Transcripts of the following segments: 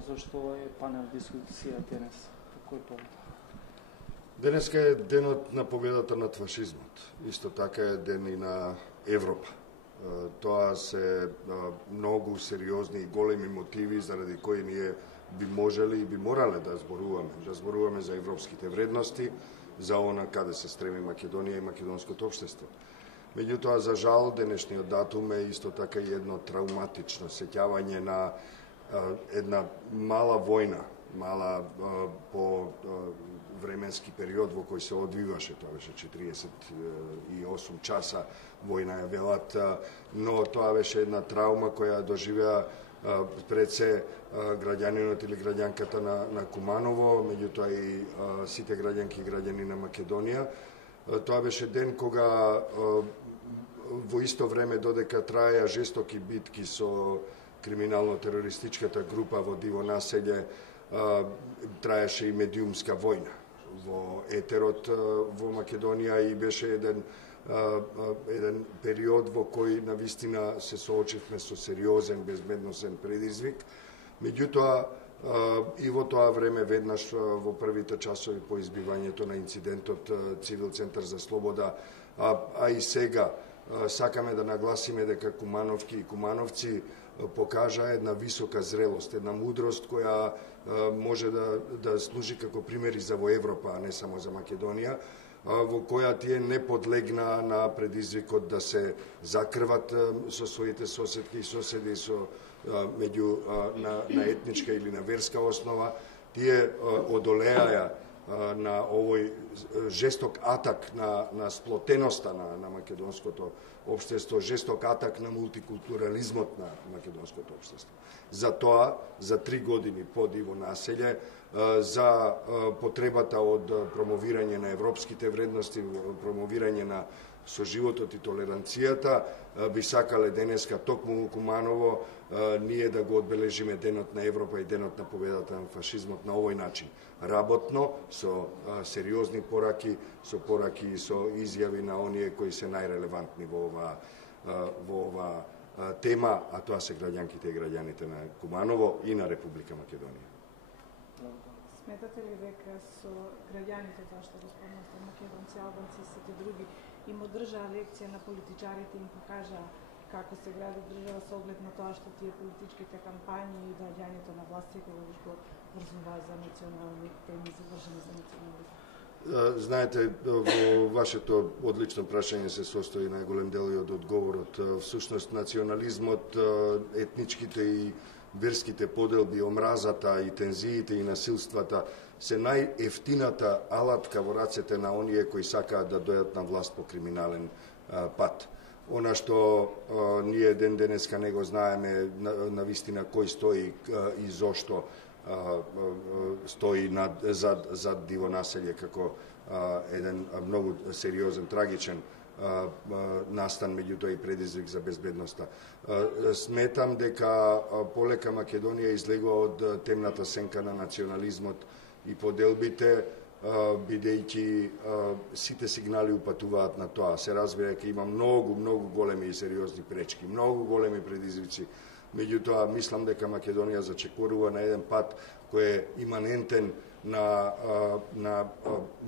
Зашто е панел дискусија денес? По кој повод? Денеска е денот на победата над фашизмот. Исто така е ден и на Европа. Тоа се многу сериозни и големи мотиви заради кои ние би можели и би морале да зборуваме. Да зборуваме за европските вредности, за она каде се стреми Македонија и македонското општество. Меѓутоа, за жал, денешниот датум е исто така и едно травматично сеќавање на една мала војна, мала по временски период во кој се одвиваше, тоа беше 48 часа војна ја велат, но тоа беше една травма која доживеа пред се граѓанинот или граѓанката на Куманово, меѓутоа и сите граѓанки и граѓани на Македонија. Тоа беше ден кога во исто време додека траја жестоки битки со криминално-терористичката група во Диво населје, траеше и медиумска војна во етерот во Македонија и беше еден период во кој навистина се соочивме со сериозен безбедносен предизвик. Меѓутоа, и во тоа време веднаш во првите часови по избивањето на инцидентот Цивил центар за слобода, а и сега сакаме да нагласиме дека кумановки и кумановци покажа една висока зрелост, една мудрост која може да служи како примери за во Европа, а не само за Македонија, во која тие не подлегна на предизвикот да се закрват со своите соседки и соседи на етничка или на верска основа. Тие одолеаја на овој жесток атак на сплотеноста на македонското општество, жесток атак на мултикултурализмот на македонското општество. За тоа, за 3 години по Диво населје, за потребата од промовирање на европските вредности, промовирање на соживотот и толеранцијата, би сакале денеска токму Куманово ние да го одбележиме денот на Европа и денот на победата на фашизмот на овој начин. Работно, со сериозни пораки, со пораки и со изјави на оние кои се најрелевантни во ова тема, а тоа се граѓанките и граѓаните на Куманово и на Република Македонија. Сметате ли дека со граѓаните, тоа што го спомнавте, македонци, албанци и сите други, им одржаа лекција на политичарите, им покажаа како се гради држава со оглед на тоа што тие политичките кампањи и доаѓањето на власт секогаш го врзуваат за национални теми, завршени за национализм? Знаете, во вашето одлично прашање се состои најголем дел и од одговорот. Всушност, национализмот, етничките и верските поделби, омразата и тензиите и насилствата се најефтината алатка во рацете на оние кои сакаат да дојдат на власт по криминален пат. Она што ние ден денеска не го знаеме на вистина кој стои и зошто стои зад Диво населје како еден многу сериозен, трагичен настан, меѓутоа и предизвик за безбедноста. Сметам дека полека Македонија излегува од темната сенка на национализмот и поделбите, бидејќи сите сигнали упатуваат на тоа. Се разбира дека има многу големи и сериозни пречки, многу големи предизвици. Меѓутоа, мислам дека Македонија зачекорува на еден пат кој е иманентен на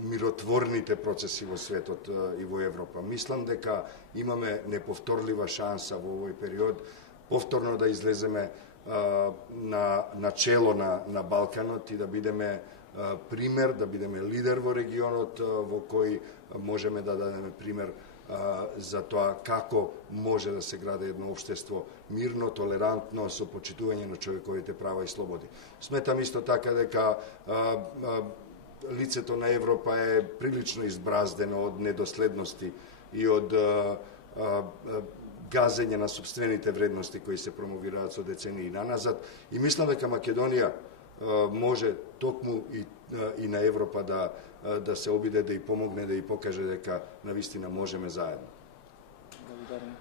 миротворните процеси во светот и во Европа. Мислам дека имаме неповторлива шанса во овој период повторно да излеземе на чело на Балканот и да бидеме пример, да бидеме лидер во регионот во кој можеме да дадеме пример за тоа како може да се гради едно општество мирно, толерантно, со почитување на човековите права и слободи. Сметам исто така дека лицето на Европа е прилично избраздено од недоследности и од газење на собствените вредности кои се промовираат со децении наназад. И мислам дека Македонија може токму и на Европа да се обиде, да и помогне, да и покаже дека навистина можеме заедно. Благодарам.